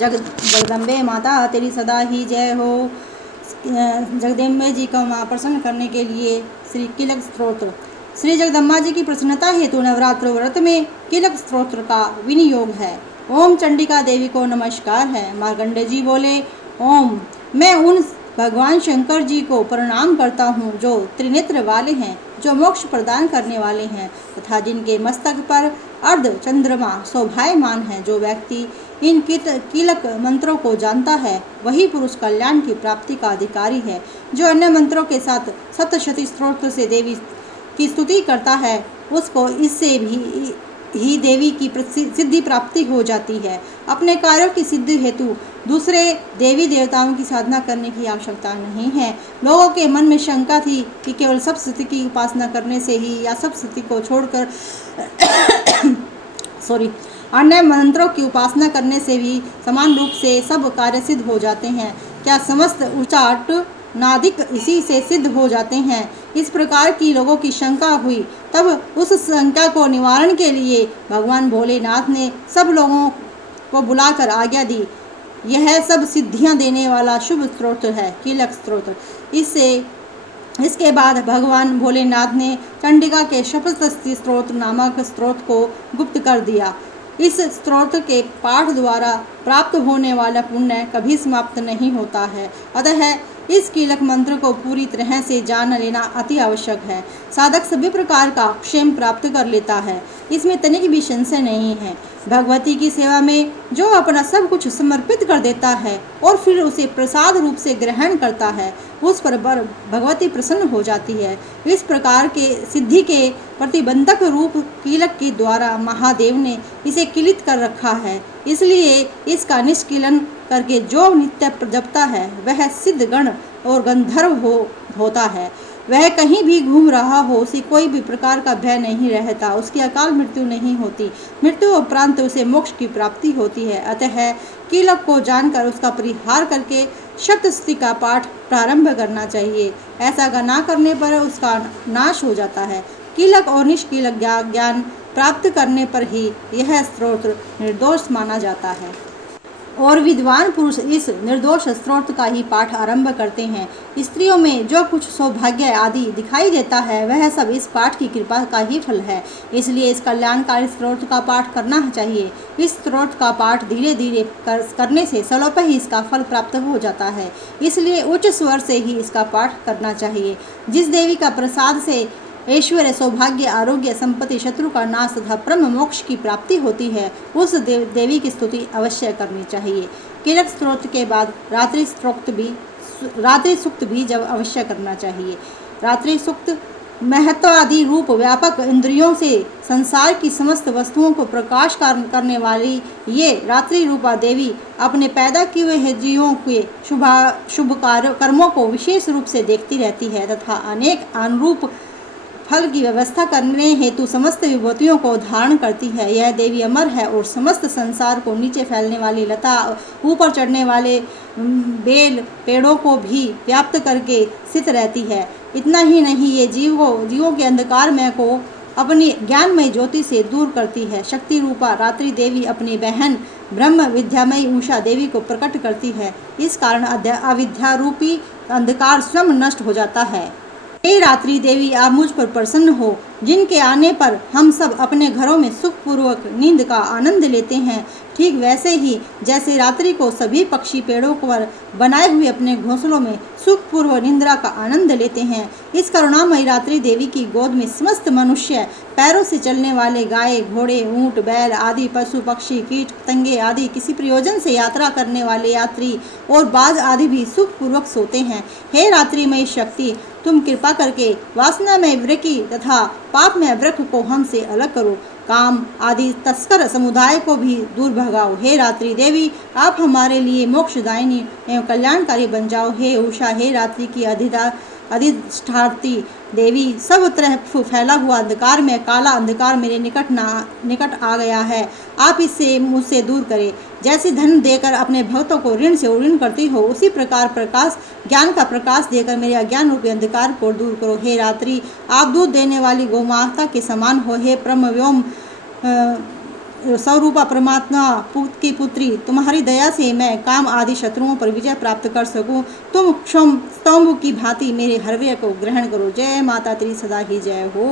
जगदम्बे माता तेरी सदा ही जय हो। जगदम्बे जी को माँ प्रसन्न करने के लिए श्री किलक स्तोत्र। श्री जगदम्बा जी की प्रसन्नता हेतु नवरात्र व्रत में किलक स्तोत्र का विनियोग है। ओम चंडिका देवी को नमस्कार है। मार्कंडे जी बोले, ओम मैं उन भगवान शंकर जी को प्रणाम करता हूँ जो त्रिनेत्र वाले हैं, जो मोक्ष प्रदान करने वाले हैं तथा जिनके मस्तक पर अर्ध चंद्रमा शोभायमान है। जो व्यक्ति इन कीलक मंत्रों को जानता है वही पुरुष कल्याण की प्राप्ति का अधिकारी है। जो अन्य मंत्रों के साथ सप्तशती स्तोत्र से देवी की स्तुति करता है उसको इससे भी ही देवी की सिद्धि प्राप्ति हो जाती है। अपने कार्यों की सिद्धि हेतु दूसरे देवी देवताओं की साधना करने की आवश्यकता नहीं है। लोगों के मन में शंका थी कि केवल सप्तशती की उपासना करने से ही या सप्तशती को छोड़कर अन्य मंत्रों की उपासना करने से भी समान रूप से सब कार्य सिद्ध हो जाते हैं। क्या समस्त उच्चाट नादिक इसी से सिद्ध हो जाते हैं? इस प्रकार की लोगों की शंका हुई। तब उस शंका को निवारण के लिए भगवान भोलेनाथ ने सब लोगों को बुलाकर आज्ञा दी। यह सब सिद्धियां देने वाला शुभ स्तोत्र है, किलक स्तोत्र। इसके बाद भगवान भोलेनाथ ने चंडिका के सप्तशती स्तोत्र नामक स्तोत्र को गुप्त कर दिया। इस स्तोत्र के पाठ द्वारा प्राप्त होने वाला पुण्य कभी समाप्त नहीं होता है। अतः इस कीलक मंत्र को पूरी तरह से जान लेना अति आवश्यक है। साधक सभी प्रकार का क्षेम प्राप्त कर लेता है, इसमें तनिक भी संशय नहीं है। भगवती की सेवा में जो अपना सब कुछ समर्पित कर देता है और फिर उसे प्रसाद रूप से ग्रहण करता है, उस पर भगवती प्रसन्न हो जाती है। इस प्रकार के सिद्धि के प्रतिबंधक रूप कीलक के द्वारा महादेव ने इसे किलित कर रखा है। इसलिए इसका निष्किलन करके जो नित्य जपता है वह सिद्ध गण और गंधर्व होता है। वह कहीं भी घूम रहा हो, उसे कोई भी प्रकार का भय नहीं रहता, उसकी अकाल मृत्यु नहीं होती। मृत्यु उपरांत उसे मोक्ष की प्राप्ति होती है। अतः कीलक को जानकर उसका परिहार करके सप्तशती का पाठ प्रारंभ करना चाहिए। ऐसा ना करने पर उसका नाश हो जाता है। कीलक और निष्कीलक ज्ञान प्राप्त करने पर ही यह स्तोत्र निर्दोष माना जाता है और विद्वान पुरुष इस निर्दोष स्तोत्र का ही पाठ आरंभ करते हैं। स्त्रियों में जो कुछ सौभाग्य आदि दिखाई देता है वह सब इस पाठ की कृपा का ही फल है। इसलिए इस कल्याणकारी स्तोत्र का पाठ करना चाहिए। इस स्तोत्र का पाठ धीरे धीरे करने से स्वल्प ही इसका फल प्राप्त हो जाता है। इसलिए उच्च स्वर से ही इसका पाठ करना चाहिए। जिस देवी का प्रसाद से ऐश्वर्य, सौभाग्य, आरोग्य, संपत्ति, शत्रु का नाश तथा ब्रह्म मोक्ष की प्राप्ति होती है, उस देवी की स्तुति अवश्य करनी चाहिए। कीलक स्तोत्र के बाद रात्रि सूक्त भी जब अवश्य करना चाहिए। रात्रि सूक्त महत्व आदि रूप व्यापक इंद्रियों से संसार की समस्त वस्तुओं को प्रकाश करने वाली ये रात्रि रूपा देवी अपने पैदा किए हुए जीवों के शुभ कर्मों को विशेष रूप से देखती रहती है तथा अनेक अनुरूप फल की व्यवस्था करने हेतु समस्त विभूतियों को धारण करती है। यह देवी अमर है और समस्त संसार को नीचे फैलने वाली लता, ऊपर चढ़ने वाले बेल पेड़ों को भी व्याप्त करके स्थित रहती है। इतना ही नहीं, ये जीवों के अंधकारमय को अपनी ज्ञानमय ज्योति से दूर करती है। शक्ति रूपा रात्रि देवी अपनी बहन ब्रह्म विद्यामयी उषा देवी को प्रकट करती है। इस कारण अविद्या रूपी अंधकार स्वयं नष्ट हो जाता है। हे रात्रि देवी, आप मुझ पर प्रसन्न हो, जिनके आने पर हम सब अपने घरों में सुखपूर्वक नींद का आनंद लेते हैं। ठीक वैसे ही जैसे रात्रि को सभी पक्षी पेड़ों पर बनाए हुए अपने घोंसलों में सुखपूर्व निंद्रा का आनंद लेते हैं, इस करुणामयी रात्रि देवी की गोद में समस्त मनुष्य, पैरों से चलने वाले गाय, घोड़े, ऊंट, बैल आदि पशु पक्षी, कीट पतंगे आदि किसी प्रयोजन से यात्रा करने वाले यात्री और बाज आदि भी सुखपूर्वक सोते हैं। हे रात्रिमयी शक्ति, तुम कृपा करके वासनामय वृक्की तथा पापमय वृक्ष को हमसे अलग करो। काम आदि तस्कर समुदाय को भी दूर भगाओ। हे रात्रि देवी, आप हमारे लिए मोक्षदायिनी एवं कल्याणकारी बन जाओ। हे उषा, हे रात्रि की अधिष्ठात्री देवी, सब तरफ फैला हुआ अंधकार में काला अंधकार मेरे निकट आ गया है, आप इससे मुझसे दूर करें। जैसे धन देकर अपने भक्तों को ऋण से ऋण करती हो, उसी प्रकार ज्ञान का प्रकाश देकर मेरे अज्ञान रूपी अंधकार को दूर करो। हे रात्रि, आप दूध देने वाली गौ माता के समान हो। हे परम व्योम स्वरूपा परमात्मा की पुत्री, तुम्हारी दया से मैं काम आदि शत्रुओं पर विजय प्राप्त कर सकूं। तुम क्षम स्तंभ की भांति मेरे हृदय को ग्रहण करो। जय माता तेरी सदा ही जय हो।